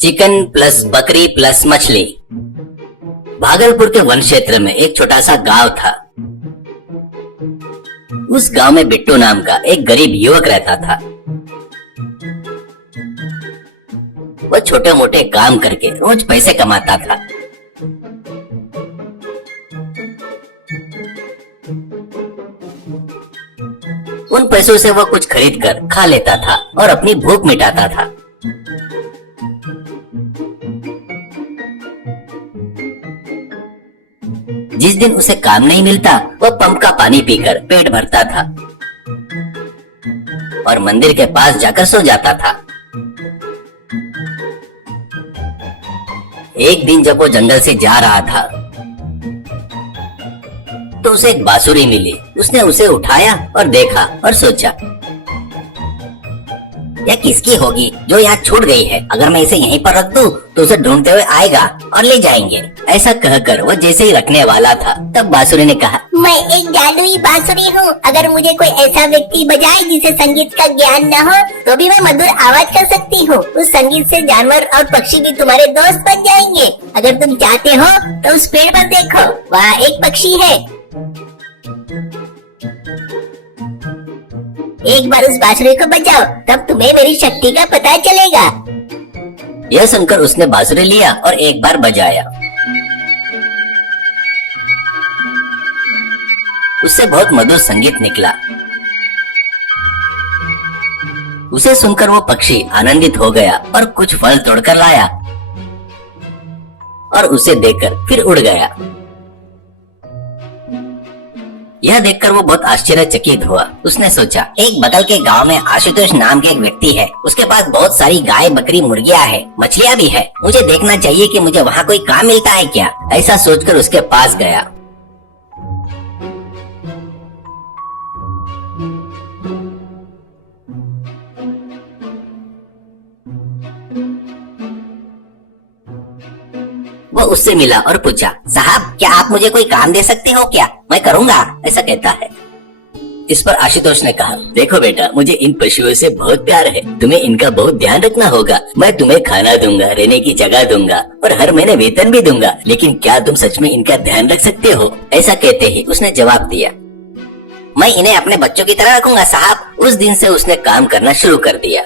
Chicken plus बकरी plus मछली। भागलपुर के वन क्षेत्र में एक छोटा सा गांव था। उस गांव में बिट्टू नाम का एक गरीब युवक रहता था। वह छोटे मोटे काम करके रोज पैसे कमाता था। उन पैसों से वह कुछ खरीद कर खा लेता था और अपनी भूख मिटाता था। जिस दिन उसे काम नहीं मिलता, वह पंप का पानी पीकर पेट भरता था और मंदिर के पास जाकर सो जाता था। एक दिन जब वो जंगल से जा रहा था तो उसे एक बांसुरी मिली। उसने उसे उठाया और देखा और सोचा, यह किसकी होगी जो यहाँ छूट गई है। अगर मैं इसे यहीं पर रख दूं तो उसे ढूंढते हुए आएगा और ले जाएंगे। ऐसा कहकर वो जैसे ही रखने वाला था तब बांसुरी ने कहा, मैं एक जादुई बांसुरी हूँ। अगर मुझे कोई ऐसा व्यक्ति बजाए जिसे संगीत का ज्ञान न हो तो भी मैं मधुर आवाज कर सकती हूँ। उस संगीत से जानवर और पक्षी भी तुम्हारे दोस्त बन जाएंगे। अगर तुम चाहते हो तो उस पेड़ पर देखो, वहाँ एक पक्षी है। एक बार उस बांसुरी को बजाओ, तब तुम्हें मेरी शक्ति का पता चलेगा। यह सुनकर उसने बांसुरी लिया और एक बार बजाया। उससे बहुत मधुर संगीत निकला। उसे सुनकर वो पक्षी आनंदित हो गया और कुछ फल तोड़कर लाया और उसे देखकर फिर उड़ गया। यह देखकर वो बहुत आश्चर्यचकित हुआ। उसने सोचा, एक बगल के गांव में आशुतोष नाम के एक व्यक्ति है। उसके पास बहुत सारी गाय, बकरी, मुर्गियां है, मछलियां भी है। मुझे देखना चाहिए कि मुझे वहाँ कोई काम मिलता है क्या। ऐसा सोचकर उसके पास गया। वो उससे मिला और पूछा, साहब क्या आप मुझे कोई काम दे सकते हो क्या? मैं करूँगा, ऐसा कहता है। इस पर आशुतोष ने कहा, देखो बेटा, मुझे इन पशुओं से बहुत प्यार है। तुम्हें इनका बहुत ध्यान रखना होगा। मैं तुम्हें खाना दूंगा, रहने की जगह दूंगा और हर महीने वेतन भी दूंगा। लेकिन क्या तुम सच में इनका ध्यान रख सकते हो? ऐसा कहते ही उसने जवाब दिया, मैं इन्हें अपने बच्चों की तरह रखूंगा साहब। उस दिन से उसने काम करना शुरू कर दिया।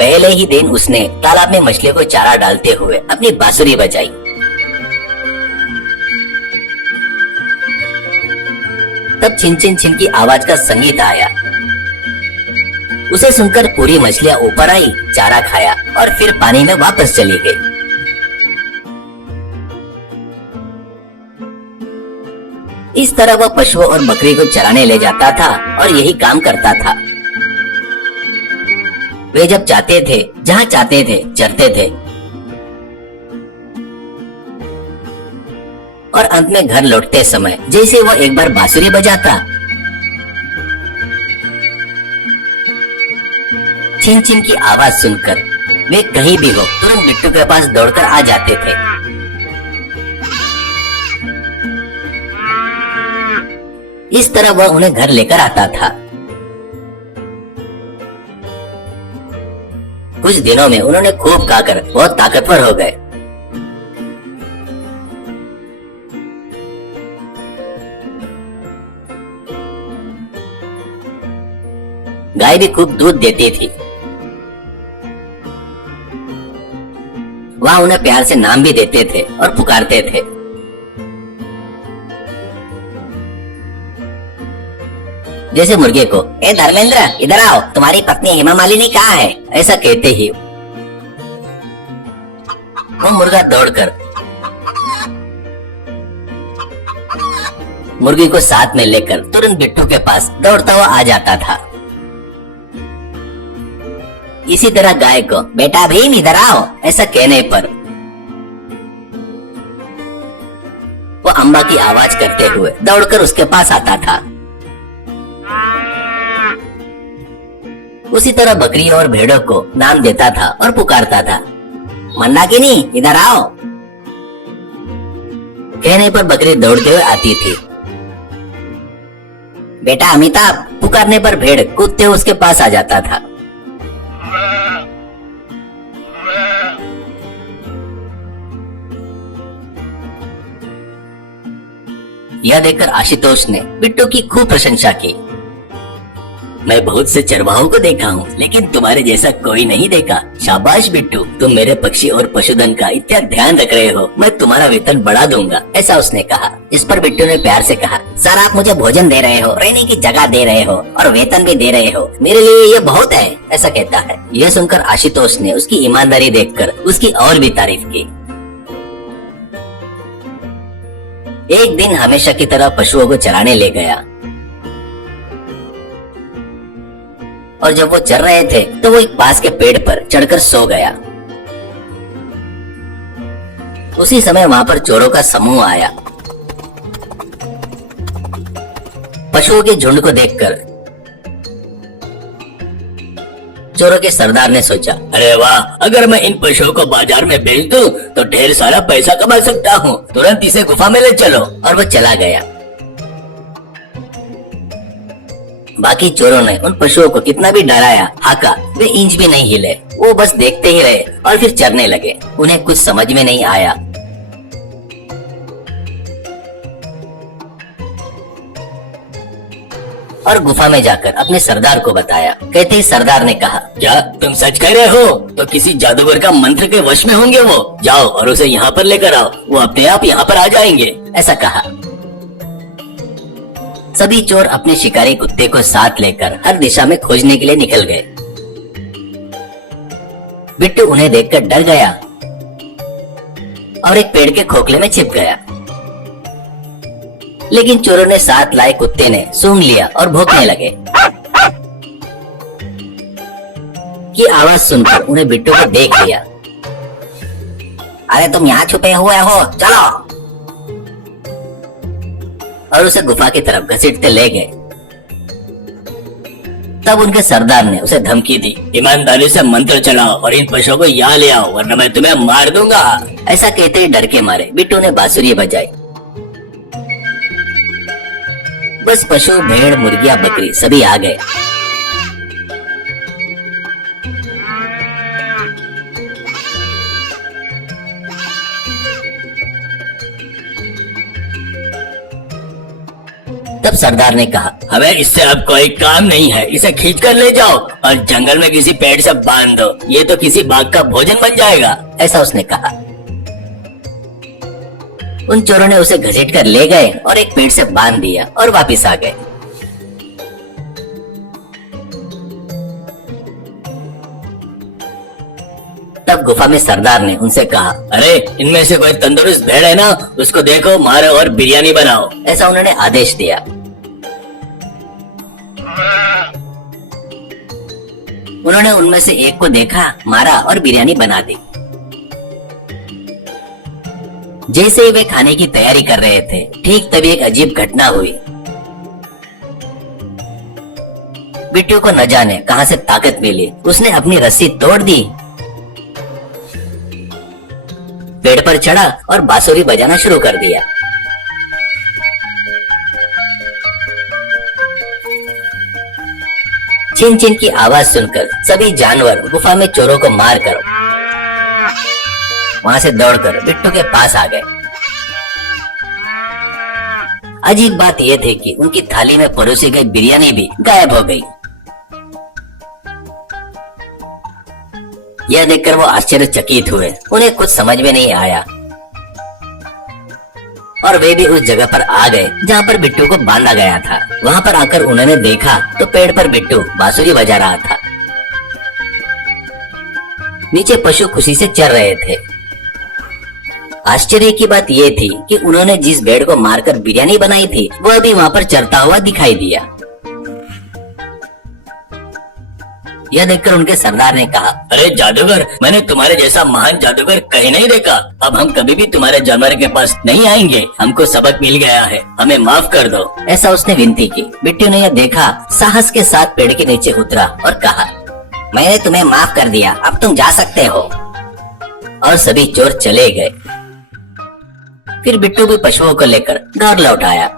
पहले ही दिन उसने तालाब में मछलियों को चारा डालते हुए अपनी बांसुरी बजाई। तब छिन छिन छिन की आवाज का संगीत आया। उसे सुनकर पूरी मछलियां ऊपर आई, चारा खाया और फिर पानी में वापस चली गई। इस तरह वह पशुओं और बकरी को चराने ले जाता था और यही काम करता था। वे जब चाहते थे, जहाँ चाहते थे, चरते थे और अंत में घर लौटते समय जैसे वो एक बार बांसुरी बजाता, छिन छिन की आवाज सुनकर वे कहीं भी हो तुरंत बिट्टू के पास दौड़कर आ जाते थे। इस तरह वह उन्हें घर लेकर आता था। कुछ दिनों में उन्होंने खूब खाकर बहुत ताकतवर हो गए। गाय भी खूब दूध देती थी। वहाँ उन्हें प्यार से नाम भी देते थे और पुकारते थे। जैसे मुर्गे को, ए धर्मेंद्र इधर आओ, तुम्हारी पत्नी हेमा मालिनी कहाँ है? ऐसा कहते ही वो मुर्गा दौड़कर मुर्गी को साथ में लेकर तुरंत बिट्टू के पास दौड़ता हुआ आ जाता था। इसी तरह गाय को, बेटा भीम इधर आओ, ऐसा कहने पर वो अम्मा की आवाज करते हुए दौड़कर उसके पास आता था। उसी तरह बकरी और भेड़ों को नाम देता था और पुकारता था, मंदाकिनी इधर आओ। कहने पर बकरी दौड़ते हुए आती थी बेटा अमिताभ, पुकारने पर भेड़ कूदते हुए उसके पास आ जाता था। यह देखकर आशुतोष ने बिट्टू की खूब प्रशंसा की। मैं बहुत से चरवाहों को देखा हूँ, लेकिन तुम्हारे जैसा कोई नहीं देखा। शाबाश बिट्टू, तुम मेरे पक्षी और पशुधन का इतना ध्यान रख रहे हो। मैं तुम्हारा वेतन बढ़ा दूंगा, ऐसा उसने कहा। इस पर बिट्टू ने प्यार से कहा, सर आप मुझे भोजन दे रहे हो, रहने की जगह दे रहे हो और वेतन भी दे रहे हो, मेरे लिए ये बहुत है, ऐसा कहता है। यह सुनकर आशुतोष ने उसकी ईमानदारी देखकर उसकी और भी तारीफ की। एक दिन हमेशा की तरह पशुओं को चराने ले गया और जब वो चर रहे थे तो वो एक पास के पेड़ पर चढ़कर सो गया। उसी समय वहां पर चोरों का समूह आया। पशुओं के झुंड को देखकर चोरों के सरदार ने सोचा, अरे वाह, अगर मैं इन पशुओं को बाजार में बेच दूं तो ढेर सारा पैसा कमा सकता हूँ। तुरंत इसे गुफा में ले चलो। और वो चला गया। बाकी चोरों ने उन पशुओं को कितना भी डराया, हाका, वे इंच भी नहीं हिले। वो बस देखते ही रहे और फिर चरने लगे। उन्हें कुछ समझ में नहीं आया। और गुफा में जाकर अपने सरदार को बताया। कहते ही सरदार ने कहा, क्या तुम सच कह रहे हो? तो किसी जादूगर का मंत्र के वश में होंगे वो। जाओ और उसे यहाँ पर लेकर आओ, वो अपने आप यहाँ पर आ जाएंगे, ऐसा कहा। सभी चोर अपने शिकारी कुत्ते को साथ लेकर हर दिशा में खोजने के लिए निकल गए। बिट्टू उन्हें देखकर डर गया और एक पेड़ के खोखले में छिप गया। लेकिन चोरों ने साथ लाए कुत्ते ने सूंघ लिया और भौंकने लगे। की आवाज सुनकर उन्हें बिट्टू को देख लिया। अरे तुम यहाँ छुपे हुए हो, चलो, और उसे गुफा की तरफ घसीटते ले गए। तब उनके सरदार ने उसे धमकी दी, ईमानदारी से मंत्र चलाओ और इन पशुओं को यहाँ ले आओ, वरना मैं तुम्हें मार दूंगा। ऐसा कहते ही डर के मारे बिट्टू ने बांसुरी बजाई। बस पशु, भेड़, मुर्गियां, बकरी सभी आ गए। तब सरदार ने कहा, हमें इससे अब कोई काम नहीं है, इसे खींच कर ले जाओ और जंगल में किसी पेड़ से बांध दो, ये तो किसी बाघ का भोजन बन जाएगा, ऐसा उसने कहा। उन चोरों ने उसे घसीट कर ले गए और एक पेड़ से बांध दिया और वापस आ गए। तब गुफा में सरदार ने उनसे कहा, अरे इनमें से कोई तंदुरुस्त भेड़ है ना, उसको देखो, मारो और बिरयानी बनाओ, ऐसा उन्होंने आदेश दिया। उन्होंने उनमें से एक को देखा, मारा और बिरयानी बना दी। जैसे ही वे खाने की तैयारी कर रहे थे, ठीक तभी एक अजीब घटना हुई। बिट्टू को न जाने कहां से ताकत मिली, उसने अपनी रस्सी तोड़ दी, पेड़ पर चढ़ा और बांसुरी बजाना शुरू कर दिया। चिन चिन की आवाज सुनकर सभी जानवर गुफा में चोरों को मारकर वहां से दौड़कर बिट्टू के पास आ गए। अजीब बात यह थी कि उनकी थाली में परोसी गई बिरयानी भी गायब हो गई। यह देखकर वो आश्चर्यचकित हुए। उन्हें कुछ समझ में नहीं आया और वे भी उस जगह पर आ गए जहाँ पर बिट्टू को बांधा गया था। वहाँ पर आकर उन्होंने देखा तो पेड़ पर बिट्टू बांसुरी बजा रहा था। नीचे पशु खुशी से चर रहे थे। आश्चर्य की बात यह थी कि उन्होंने जिस भेड़ को मारकर बिरयानी बनाई थी वह भी वहाँ पर चरता हुआ दिखाई दिया। यह देखकर उनके सरदार ने कहा, अरे जादूगर, मैंने तुम्हारे जैसा महान जादूगर कहीं नहीं देखा। अब हम कभी भी तुम्हारे जानवर के पास नहीं आएंगे। हमको सबक मिल गया है, हमें माफ कर दो, ऐसा उसने विनती की। बिट्टू ने यह देखा, साहस के साथ पेड़ के नीचे उतरा और कहा, मैंने तुम्हें माफ कर दिया, अब तुम जा सकते हो। और सभी चोर चले गए। फिर बिट्टू भी पशुओं को लेकर घर लौट आया।